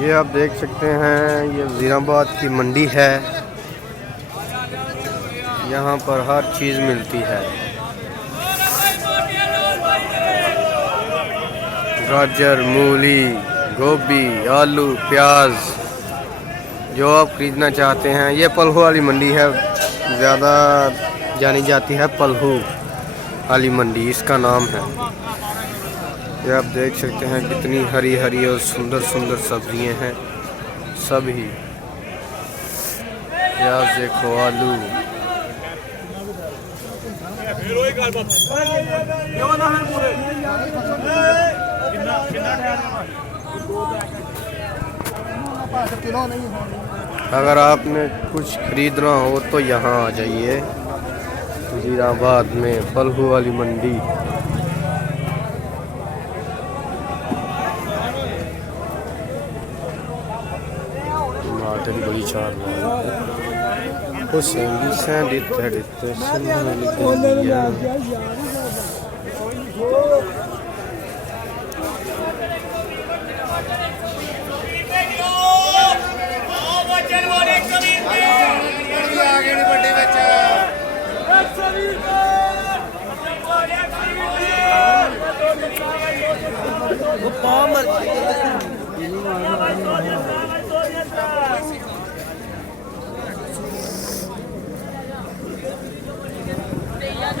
ये आप देख सकते हैं, ये ज़ीराबाद की मंडी है। यहाँ पर हर चीज़ मिलती है। गाजर, मूली, गोभी, आलू, प्याज, जो आप खरीदना चाहते हैं। ये पलहू वाली मंडी है, ज़्यादा जानी जाती है पलहू वाली मंडी, इसका नाम है। ये आप देख सकते हैं कितनी हरी हरी और सुंदर सुंदर सब्जियां हैं सभी। प्याज देखो, आलू, अगर आपने कुछ खरीदना हो तो यहाँ आ जाइए, ज़ीराबाद में पलहू वाली मंडी। टमाटर की बड़ी चार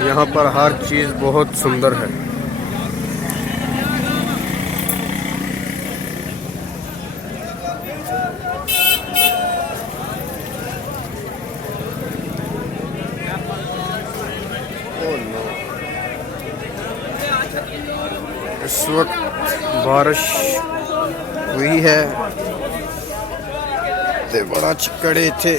यहाँ पर हर चीज़ बहुत सुंदर है। इस वक्त बारिश हुई है, ते बड़ा चिकड़े थे।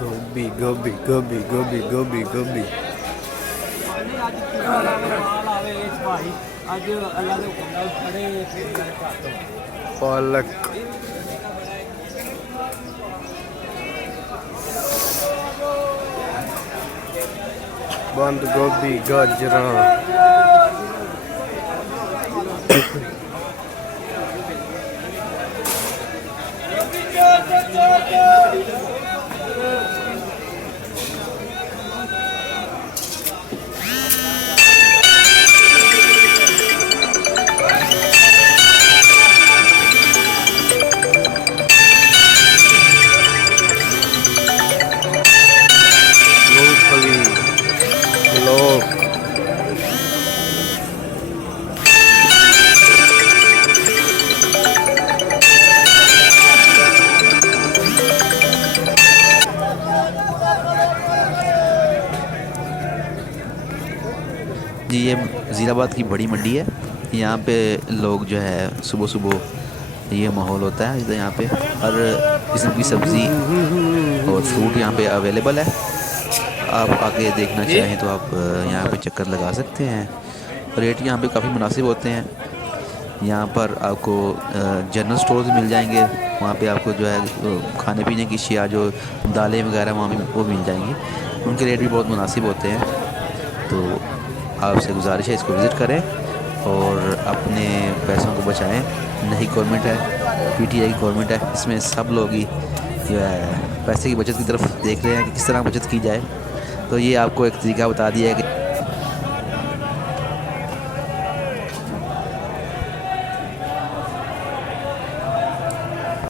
गोभी गोभी गोभी गोभी गोभी गोभी पालक, बंद गोभी, गाजरा, मूंगफली, लौक, जी ये ज़ीराबाद की बड़ी मंडी है। यहाँ पे लोग जो है सुबह सुबह ये माहौल होता है। यहाँ पे हर किस्म की सब्ज़ी और फ्रूट यहाँ पे अवेलेबल है। आप आके देखना चाहें तो आप यहाँ पे चक्कर लगा सकते हैं। रेट यहाँ पे काफ़ी मुनासिब होते हैं। यहाँ पर आपको जनरल स्टोर मिल जाएंगे। वहाँ पे आपको जो है खाने पीने की अशिया, जो दालें वगैरह वहाँ भी वो मिल जाएंगी। उनके रेट भी बहुत मुनासिब होते हैं। तो आपसे गुजारिश है, इसको विज़िट करें और अपने पैसों को बचाएं। नई गवर्नमेंट है, पीटीआई की गवर्नमेंट है, इसमें सब लोग ही जो है पैसे की बचत की तरफ देख रहे हैं कि किस तरह बचत की जाए। तो ये आपको एक तरीका बता दिया है कि